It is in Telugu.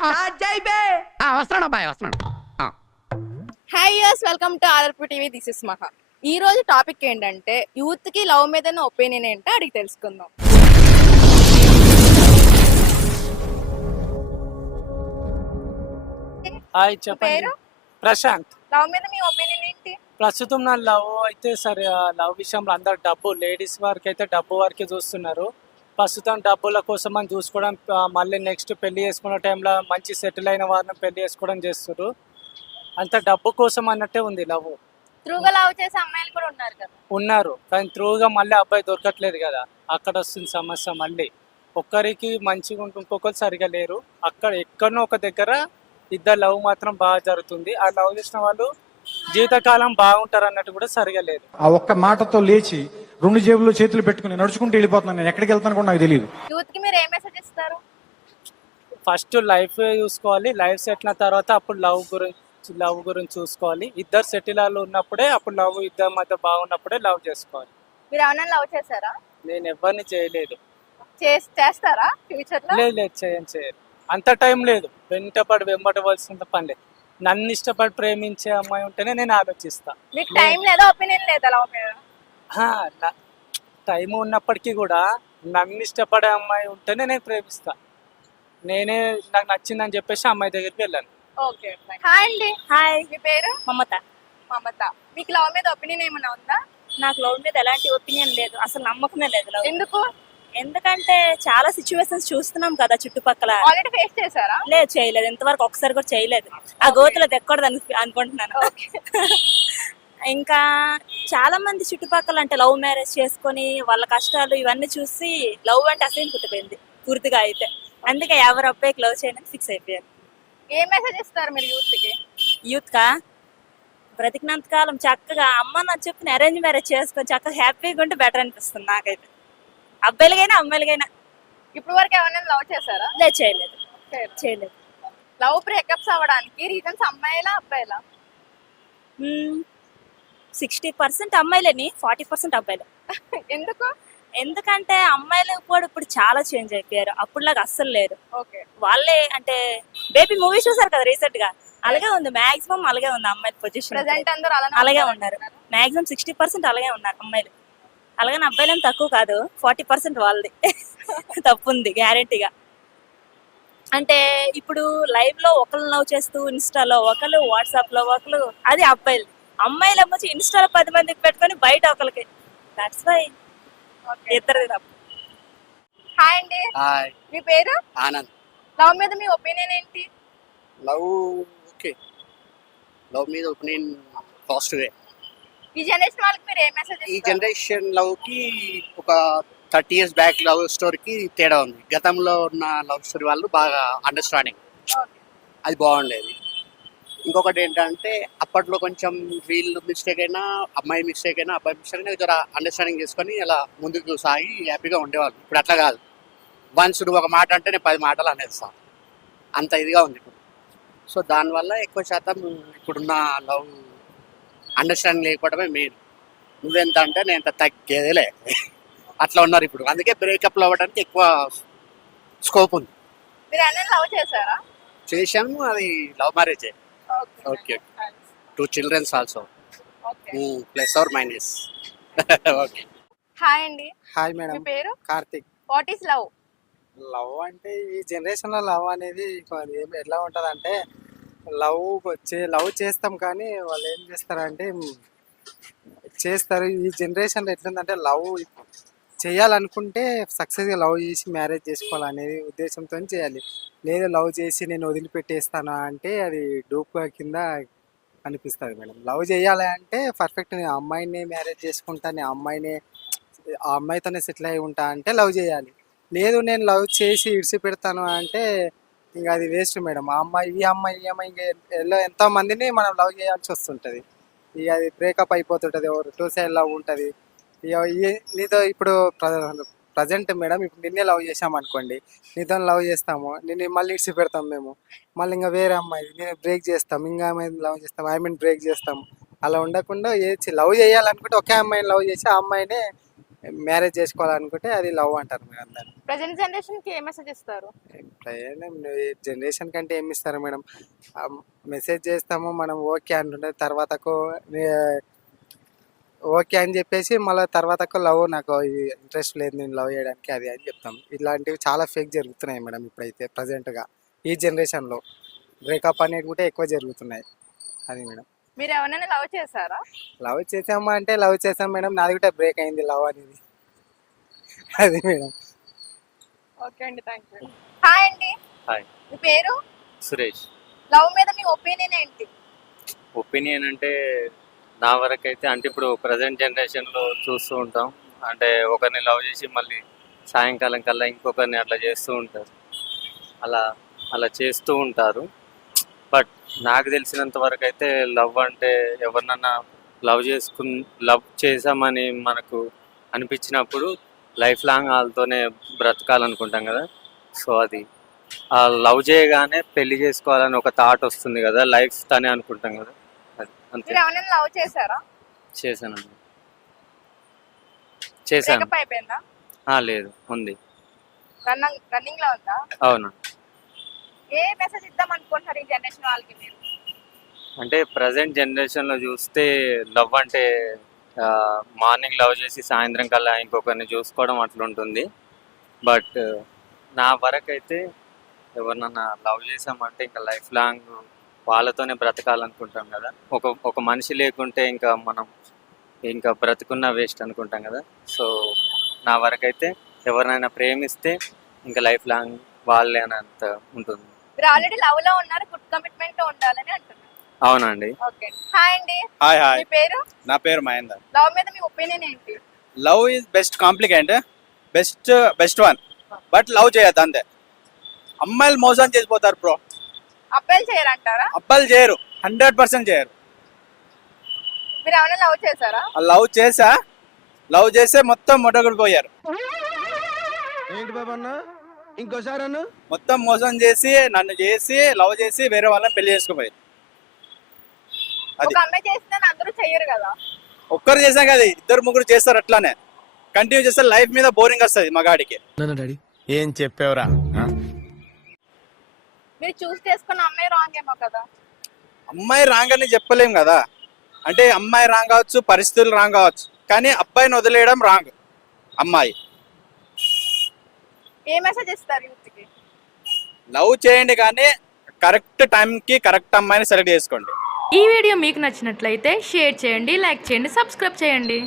వస్తున్నాడు అబ్బాయి వస్తున్నాడు. Hi yes welcome to RRP TV. This is Maha. ఈ రోజు టాపిక్ ఏంటంటే యూత్ కి లవ్ మీద ఒపీనియన్ ఏంటో అడిగి తెలుసుకుందాం. హాయ్ చెప్పండి. పేరు? ప్రశాంత్. లవ్ మీద మీ ఒపీనియన్ ఏంటి? ప్రస్తుతం నా లవ్ అయితే సరే, లవ్ విషయంలో అందరు డబ్బు, లేడీస్ వరకు అయితే డబ్బు వరకే చూస్తున్నారు. ప్రస్తుతం డబ్బుల కోసం అని చూసుకోవడం, మళ్ళీ నెక్స్ట్ పెళ్లి చేసుకున్న టైంలో మంచి సెటిల్ అయిన వారిని పెళ్లి చేసుకోవడం చేస్తారు. అంత డబ్బు కోసం అన్నట్టే ఉంది లవ్. త్రూగా లవ్ చేసే అమ్మాయిలు కూడా ఉన్నారు కదా. ఉన్నారు, కానీ త్రూగా మళ్ళీ అబ్బాయి దొరకట్లేదు కదా, అక్కడ వస్తుంది సమస్య. మళ్ళీ ఒక్కరికి మంచిగా ఉంటుంది, ఇంకొకరు సరిగా లేరు. అక్కడ ఎక్కడనో ఒక దగ్గర ఇద్దరు లవ్ మాత్రం బాగా జరుగుతుంది. ఆ లవ్ చేసిన వాళ్ళు జీవితకాలం బాగుంటారు అన్నట్టు కూడా సరిగా లేదు. ఆ ఒక్క మాటతో లేచి 2 జేబుల్లో చేతులు పెట్టుకుని నడుచుకుంటూ వెళ్ళిపోతున్నాను. నేను ఎక్కడికి వెళ్తాను కూడా నాకు తెలియదు. యూత్ కి మీరు ఏ మెసేజ్ ఇస్తారు? ఫస్ట్ లైఫ్ చూసుకోవాలి, లైఫ్ సెటిల్ అయిన తర్వాత అప్పుడు లవ్ గురించి చూసుకోవాలి. ఇద్దరు సెటిల్ ఉన్నప్పుడే అప్పుడు లవ్, ఇద్దరు మధ్య బాగున్నప్పుడే లవ్ చేసుకోవాలి. మీరు ఏమైనా లవ్ చేశారా? నేను ఎవరిని చేయలేదు. చేస్తారా ఫ్యూచర్ లో? లేదు చేయను. అంత టైం లేదు. వెంబడవలసిన పని లేదు. నన్ను ఇష్టపడి ప్రేమించే అమ్మాయి ఉంటేనే నేను ఆలోచిస్తా. మీకు టైం లేదా, ఒపీనియన్ లేదా లవ్ మీద? టైం ఉన్నప్పటికీ కూడా నన్ను ఇష్టపడే అమ్మాయి ఉంటేనే నేను ప్రేమిస్తా. నాకు నచ్చిందని చెప్పేసి అమ్మాయి దగ్గరికి వెళ్ళాను. ఓకే. హాయ్ అండి. హాయ్, మీ పేరు? మమత. మమత. మీకు లవ్ మీద ఒపీనియన్ ఏమైనా ఉందా? నాకు లవ్ మీద ఎలాంటి ఒపీనియన్ లేదు, అసలు నమ్మకమే లేదు లవ్. ఎందుకు? ఎందుకంటే చాలా సిచ్యువేషన్స్ చూస్తున్నాం కదా చుట్టుపక్కల. ఆల్రెడీ ఫేస్ చేశారా? లేదు, చేయలేదు. ఇంతవరకు ఒకసారి కూడా చేయలేదు. ఆ గోతులో దెక్కకూడదు అనుకుంటున్నాను. ఇంకా చాలా మంది చుట్టుపక్కల అంటే లవ్ మ్యారేజ్ చేసుకొని వాళ్ళ కష్టాలు ఇవన్నీ చూసి లవ్ అంటే అసలు పుట్టిపోయింది పూర్తిగా అయితే. అందుకే ఎవరు అబ్బాయికి లవ్ చేయడానికి ఫిక్స్ అయిపోయారు. ఏ మెసేజ్ ఇస్తారు మీరు యూత్ కి? యూత్ కా బ్రతికినంత కాలం చక్కగా అమ్మ నా చెప్పిన అరేంజ్ మ్యారేజ్ చేసుకొని చక్కగా హ్యాపీగా ఉంటే బెటర్ అనిపిస్తుంది నాకైతే. అబ్బాయిలకైనా అమ్మాయిలకైనా. ఇప్పుడు వరకు ఎవరైనా లవ్ చేశారా? లేదు, చేయలేదు. లవ్ బ్రేకప్స్ అవ్వడానికి రీజన్స్ అమ్మాయిలా అబ్బాయిలా? 60% అమ్మాయిలని, 40% అబ్బాయిలు. ఎందుకు? ఎందుకంటే అమ్మాయిలు కూడా ఇప్పుడు చాలా చేంజ్ అయిపోయారు, అప్పుడులాగా అస్సలు లేరు. ఓకే. వాళ్ళే అంటే బేబీ మూవీ చూసారు కదా రీసెంట్ గా, అలాగే ఉంది. మాక్సిమం అలాగే ఉంది అమ్మాయిల పొజిషన్. ప్రెసెంట్ అందరూ అలాగే ఉన్నారు. మాక్సిమం 60% అలాగే ఉన్నారు అమ్మాయిలు. అలాగని అబ్బాయిలు ఏం తక్కువ కాదు, 40% వాళ్ళది తప్పు ఉంది గ్యారెంటీగా. అంటే ఇప్పుడు లైవ్ లో ఒకళ్ళు లవ్ చేస్తూ ఇన్స్టాలో ఒకళ్ళు, వాట్సాప్ లో ఒకళ్ళు, అది అబ్బాయిలు. అమ్మాయిలు వచ్చి ఇన్స్టాలో 10 మందికి పెట్టుకొని బయట ఒకరికి. దట్స్ వై ఇద్దరు తప్పు. హాయ్ అండి. హాయ్. మీ పేరు? ఆనంద్. లవ్ మీద మీ ఒపీనియన్ ఏంటి? లవ్ ఓకే, లవ్ మీద ఒపీనియన్ పాజిటివే. ఈ జనరేషన్ వాళ్ళకి మీరు ఏ మెసేజ్ ఈ ఇస్తారు? జనరేషన్ లవ్కి ఒక 30 years బ్యాక్ లవ్ స్టోరీకి తేడా ఉంది. గతంలో ఉన్న లవ్ స్టోరీ వాళ్ళు బాగా అండర్స్టాండింగ్, ఓకే. అది బాగుండేది. ఇంకొకటి ఏంటంటే అప్పట్లో కొంచెం వీళ్ళు మిస్టేక్ అయినా, అమ్మాయి మిస్టేక్ అయినా, అబ్బాయి మిస్టేక్ అయినా జర అండర్స్టాండింగ్ చేసుకొని ఇలా ముందుకు సాగి హ్యాపీగా ఉండేవాళ్ళు. ఇప్పుడు అట్లా కాదు. వన్స్ నువ్వు ఒక మాట అంటే నేను 10 మాటలు అనేస్తాను, అంత ఇదిగా ఉంది ఇప్పుడు. సో దానివల్ల ఎక్కువ శాతం ఇప్పుడున్న లవ్ అండర్స్టాండింగ్ లేకపోవడమే మెయిన్. నువ్వెంత అంటే నేను ఎంత తగ్గేదేలే అట్లా ఉన్నారు ఇప్పుడు. అందుకే బ్రేకప్లు అవ్వడానికి ఎక్కువ స్కోప్ ఉంది. మీరు అన్న లవ్ చేశారా? చేశాను, అది లవ్ మ్యారేజే. Okay. 2 children also, plus or minus. Okay. Hi అండి. హాయ్ మీ మేడం. పేరు? Karthik. What is love? Love అంటే ఈ జనరేషన్లో లవ్ అనేది ఎట్లా ఉంటుంది అంటే లవ్ చేస్తాం, కానీ వాళ్ళు ఏం చేస్తారంటే చేస్తారు. ఈ జనరేషన్లో ఎట్లుందంటే లవ్ చేయాలనుకుంటే సక్సెస్గా లవ్ చేసి మ్యారేజ్ చేసుకోవాలనేది ఉద్దేశంతో చేయాలి. లేదు లవ్ చేసి నేను వదిలిపెట్టేస్తాను అంటే అది డూప్ కింద అనిపిస్తుంది మేడం. లవ్ చేయాలి అంటే పర్ఫెక్ట్ నేను అమ్మాయిని మ్యారేజ్ చేసుకుంటాను, ఆ అమ్మాయితోనే సెటిల్ అయి ఉంటా అంటే లవ్ చేయాలి. లేదు నేను లవ్ చేసి ఇడిసి పెడతాను అంటే ఇంకా అది వేస్ట్ మేడం. ఈ అమ్మాయి ఇంకా ఎంతో మందిని మనం లవ్ చేయాల్సి వస్తుంటుంది. ఇక అది బ్రేకప్ అయిపోతుంటుంది, 2 side లవ్ ఉంటుంది. ఇక నీతో ఇప్పుడు ప్రజెంట్ మేడం, ఇప్పుడు నిన్నే లవ్ చేసామనుకోండి, నీతో లవ్ చేస్తాము, నిన్ను మళ్ళీ ఇడిసి పెడతాం మేము, మళ్ళీ ఇంకా వేరే అమ్మాయి నేను బ్రేక్ చేస్తాం, ఇంకా అమ్మాయిని లవ్ చేస్తాం, బ్రేక్ చేస్తాం. అలా ఉండకుండా లవ్ చేయాలనుకుంటే ఒకే అమ్మాయిని లవ్ చేసి ఆ అమ్మాయినే మ్యారేజ్ చేసుకోవాలనుకుంటే అది లవ్ అంటారు మేడం దాన్ని. ప్రజెంట్ జనరేషన్ కి ఏ మెసేజ్ ఇస్తారు? ప్రయాణం జనరేషన్ కంటే ఏమి ఇస్తారు మేడం? మెసేజ్ చేస్తాము మనం ఓకే అంటుంటే తర్వాతకు ఓకే అని చెప్పేసి మళ్ళీ తర్వాతకు లవ్ నాకు ఇంట్రెస్ట్ లేదు నేను లవ్ చేయడానికి అది అని చెప్తాం. ఇలాంటివి చాలా ఫేక్ జరుగుతున్నాయి మేడం ఇప్పుడైతే ప్రజెంట్గా ఈ జనరేషన్లో బ్రేకప్ అనేవి కూడా ఎక్కువ జరుగుతున్నాయి. అది మేడం. మీరు ఎవరైనా లవ్ చేశారా? లవ్ చేసామా అంటే లవ్ చేసాం మేడం, నాది కూడా బ్రేక్ అయింది లవ్ అనేది. అది మేడం. ఓకే అండి, థ్యాంక్ యూ. హాయ్ అండి. హాయ్. మీ పేరు? సురేష్. లవ్ మీద మీ ఒపీనియన్ ఏంటి? ఒపీనియన్ అంటే నా వరకైతే అంటే ఇప్పుడు ప్రజెంట్ జనరేషన్లో చూస్తూ ఉంటాం. అంటే ఒకరిని లవ్ చేసి మళ్ళీ సాయంకాలం కల్లా ఇంకొకరిని అట్లా చేస్తూ ఉంటారు. అలా అలా చేస్తూ ఉంటారు. బట్ నాకు తెలిసినంత వరకు అయితే లవ్ అంటే ఎవరినన్నా లవ్ చేసామని మనకు అనిపించినప్పుడు లైఫ్ లాంగ్ వాళ్ళతోనే బ్రతకాలనుకుంటాం కదా. సో అది ఆ లవ్ చేయగానే పెళ్లి చేసుకోవాలని ఒక థాట్ వస్తుంది కదా, లైఫ్ తనే అనుకుంటాం కదా. అది అంతే. మీరు ఎవరైనా లవ్ చేశారా? చేశానండి. చేశాను. బ్రేకప్ అయిపోయిందా? లేదు, ఉంది. రన్నింగ్ లో ఉందా? అవునా. ఏ మెసేజ్ ఇద్దాం అనుకుంటున్నారు ఈ జనరేషన్ వాళ్ళకి మీరు? అంటే ప్రజెంట్ జనరేషన్లో చూస్తే లవ్ అంటే మార్నింగ్ లవ్ చేసి సాయంత్రం కల్లా ఇంకొకరిని చూసుకోవడం అట్లా ఉంటుంది. బట్ నా వరకైతే ఎవరినన్నా లవ్ చేసామంటే ఇంకా లైఫ్ లాంగ్ వాళ్ళతోనే బ్రతకాలనుకుంటాం కదా. ఒక మనిషి లేకుంటే ఇంకా మనం ఇంకా బ్రతుకున్న వేస్ట్ అనుకుంటాం కదా. సో నా వరకైతే ఎవరినైనా ప్రేమిస్తే ఇంకా లైఫ్ లాంగ్ వాళ్ళే అని అంత ఉంటుంది. మీరు ఆల్రెడీ లవ్ లో ఉన్నారు, గుడ్ కమిట్మెంట్ తో ఉండాలని అంటున్నారు. అవునండి. ఓకే. హాయ్ అండి. హాయ్ మీ హాయ్, పేరు? నా పేరు మహేందర్. లవ్ మీద మీ ఒపీనియన్ ఏంటి? Love is best complicate, best one, but love చేయొద్దు అంతే. అమ్మాయిలు మోసం చేసిపోతారు బ్రో, అబ్బాయిలు చేయరంటారా? అబ్బాయిలు చేయరు, 100% చేయరు. మీరు ఎవరైనా లవ్ చేశారా? లవ్ చేస్తే మొత్తం మొట్టగొడిపోయారు. ఏంటి బాబా అన్న ఇంకోసారి అన్న మొత్తం మోసం చేసి నన్ను చేసి లవ్ చేసి వేరే వాళ్ళని పెళ్లి చేసుకుపోయారు. అది ఒక అమ్మాయి చేసిందని అందరూ చెయ్యరు కదా. ఒక్కరు చేసాం కదా, ఇద్దరు ముగ్గురు చేస్తారు. అట్లానే కంటిన్యూ చేస్తే లైఫ్ మీద బోరింగ్ వస్తుంది మగాడికి. డాడీ ఏం చెప్పావురా? మీరు చూస్ చేసుకున్న అమ్మాయి రాంగ్ ఏమో కదా. అమ్మాయి రాంగ్ అని చెప్పలేం కదా. అంటే అమ్మాయి రాంగ్ కావచ్చు, పరిస్థితులు రాంగ్ కావచ్చు, కానీ అబ్బాయిని వదిలేయడం రాంగ్. అమ్మాయి ఏ మెసేజ్ ఇస్తారు యూత్ కి? లవ్ చేయండి కానీ కరెక్ట్ టైంకి కరెక్ట్ అమ్మాయిని సెలెక్ట్ చేసుకోండి. ఈ వీడియో మీకు నచ్చినట్లయితే షేర్ చేయండి, లైక్ చేయండి, సబ్స్క్రైబ్ చేయండి.